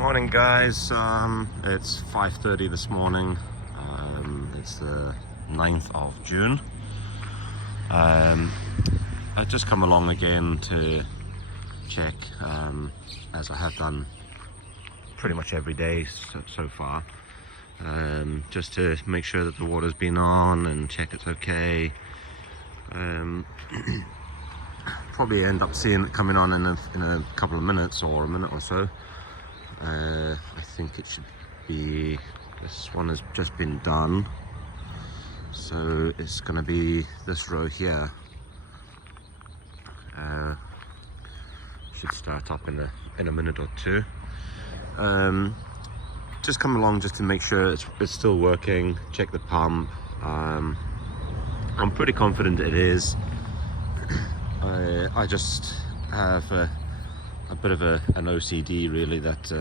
Morning, guys. It's 5:30 this morning. It's the 9th of June. I've just come along again to check, as I have done pretty much every day so far, just to make sure that the water's been on and check it's okay. Probably end up seeing it coming on in a couple of minutes or a minute or so. I think it should be, this one has just been done, so it's going to be this row here. Should start up in a minute or two. Just come along just to make sure it's still working, check the pump. I'm pretty confident it is. I just have a bit of an OCD really, that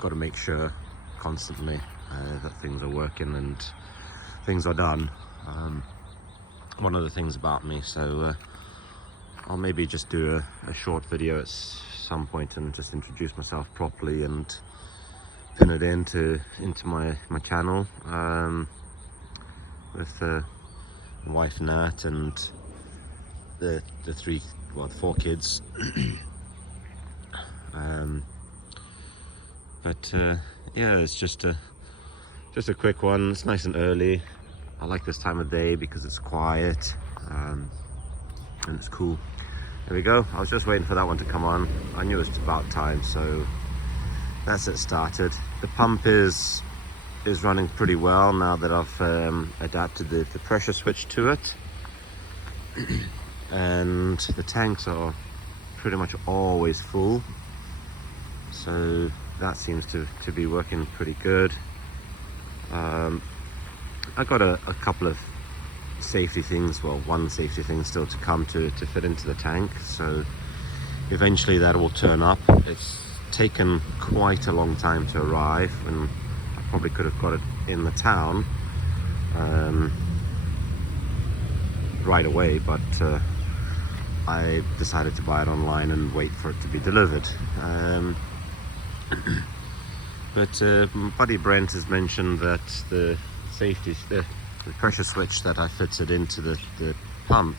got to make sure constantly that things are working and things are done. One of the things about me, so I'll maybe just do a short video at some point and just introduce myself properly and pin it into my channel, with the wife Nat and the four kids. Yeah, it's just a quick one. It's nice and early. I like this time of day because it's quiet, and it's cool. There we go. I was just waiting for that one to come on. I knew it was about time, so that's it started. The pump is running pretty well now that I've adapted the pressure switch to it. And the tanks are pretty much always full, so that seems to be working pretty good. I got a couple of safety things, well, one safety thing still to come to fit into the tank, so eventually that will turn up. It's taken quite a long time to arrive, and I probably could have got it in the town right away, but I decided to buy it online and wait for it to be delivered. But my buddy Brent has mentioned that the pressure switch that I fitted into the pump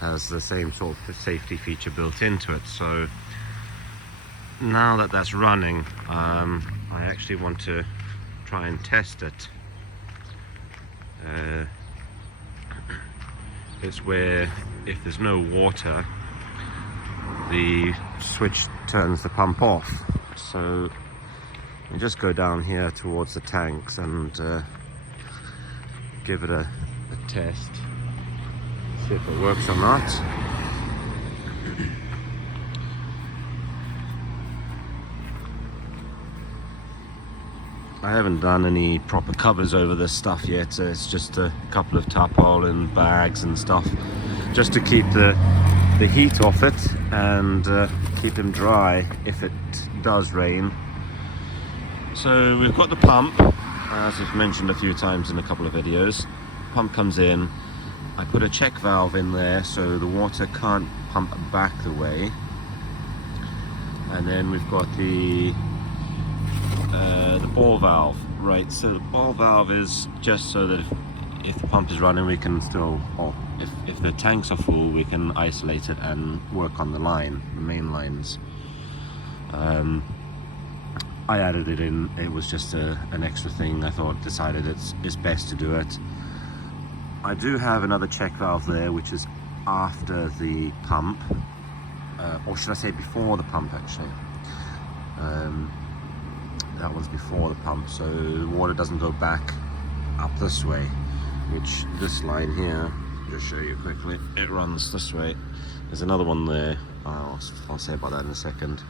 has the same sort of safety feature built into it. So now that that's running, I actually want to try and test it. It's where if there's no water, the switch turns the pump off. So you just go down here towards the tanks and give it a test, see if it works or not. I haven't done any proper covers over this stuff yet. It's just a couple of tarpaulin bags and stuff, just to keep the heat off it and keep them dry if it does rain. So we've got the pump, as I've mentioned a few times in a couple of videos. Pump comes in, I put a check valve in there so the water can't pump back the way, and then we've got the ball valve, right? So the ball valve is just so that if the pump is running, we can still, or if the tanks are full, we can isolate it and work on the main lines. I added it in. It was just an extra thing. I decided it's best to do it. I do have another check valve there, which is after the pump, or should I say before the pump actually. That one's before the pump, so the water doesn't go back up this way, which this line here, just show you quickly, it runs this way. There's another one there, I'll say about that in a second.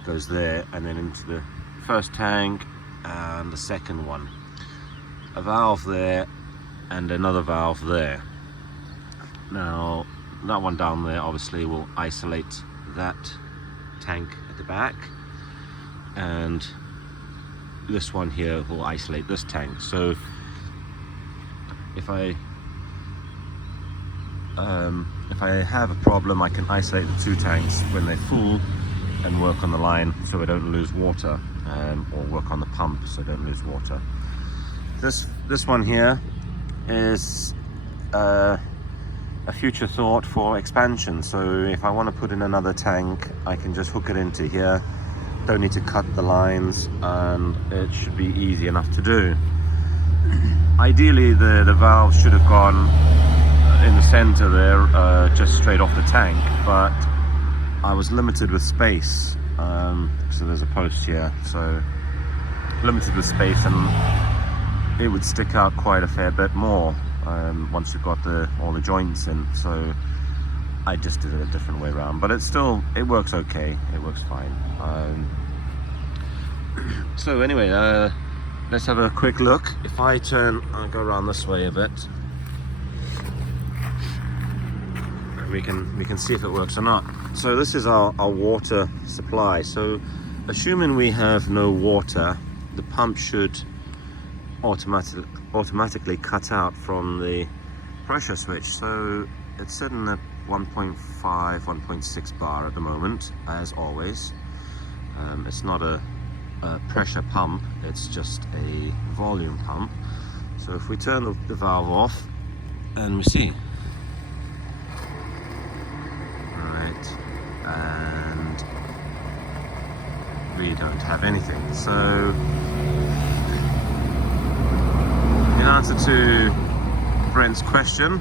It goes there and then into the first tank and the second one. A valve there and another valve there. Now that one down there obviously will isolate that tank at the back, and this one here will isolate this tank. So if I have a problem, I can isolate the two tanks when they're full and work on the line so I don't lose water. or work on the pump so don't lose water. This one here is a future thought for expansion. So if I want to put in another tank, I can just hook it into here. Don't need to cut the lines, and it should be easy enough to do. Ideally, the valve should have gone in the center there, just straight off the tank, but I was limited with space. So there's a post here, so limited with space, and it would stick out quite a fair bit more once you've got all the joints in. So I just did it a different way around, but it works okay. It works fine. So anyway, let's have a quick look. If I I'll go around this way a bit. We can see if it works or not. So this is our water supply. So assuming we have no water, the pump should automatically cut out from the pressure switch. So it's sitting at 1.5, 1.6 bar at the moment, as always. It's not a pressure pump, it's just a volume pump. So if we turn the valve off, and we see, right, and we don't have anything. So in answer to Brent's question,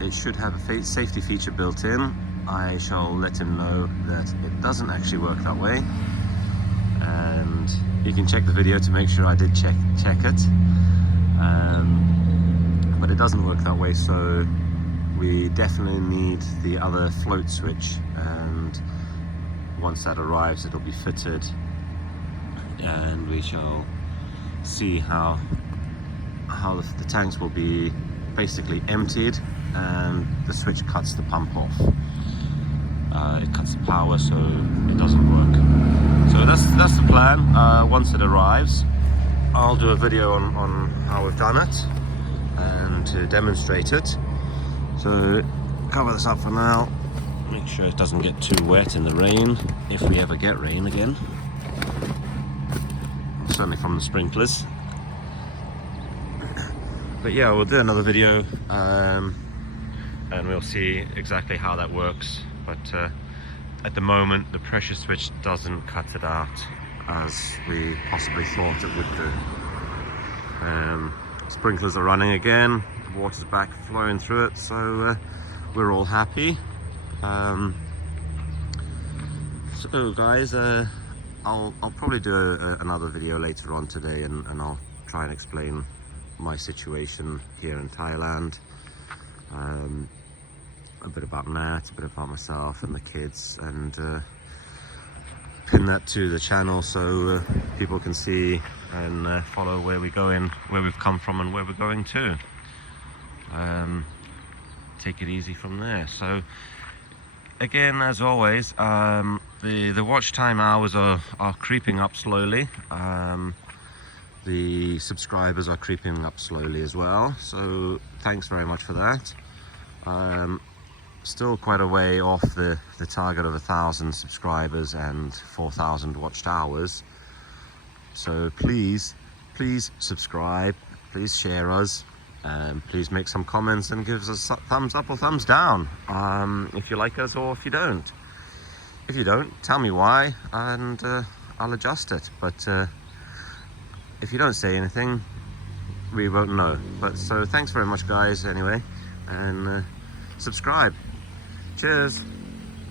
it should have a safety feature built in. I shall let him know that it doesn't actually work that way, and you can check the video to make sure I did check it, but it doesn't work that way. So we definitely need the other float switch, and once that arrives it'll be fitted, and we shall see how the tanks will be basically emptied, and the switch cuts the pump off. It cuts the power, so it doesn't work. So that's the plan. Once it arrives, I'll do a video on how we've done it and to demonstrate it. So cover this up for now. Make sure it doesn't get too wet in the rain, if we ever get rain again. Certainly from the sprinklers. But yeah, we'll do another video, and we'll see exactly how that works. But at the moment, the pressure switch doesn't cut it out as we possibly thought it would do. Sprinklers are running again, the water's back flowing through it, so we're all happy. So guys, I'll probably do another video later on today, and I'll try and explain my situation here in Thailand, a bit about Nat, a bit about myself and the kids, and pin that to the channel so people can see and follow where we're going, where we've come from and where we're going to. Take it easy from there. So again, as always, the watch time hours are creeping up slowly. The subscribers are creeping up slowly as well, so thanks very much for that. Still quite a way off the target of 1,000 subscribers and 4,000 watched hours. So please subscribe, please share us, and please make some comments and give us a thumbs up or thumbs down, if you like us or if you don't. If you don't, tell me why, and I'll adjust it. But if you don't say anything, we won't know. But so thanks very much guys anyway, and subscribe. Cheers.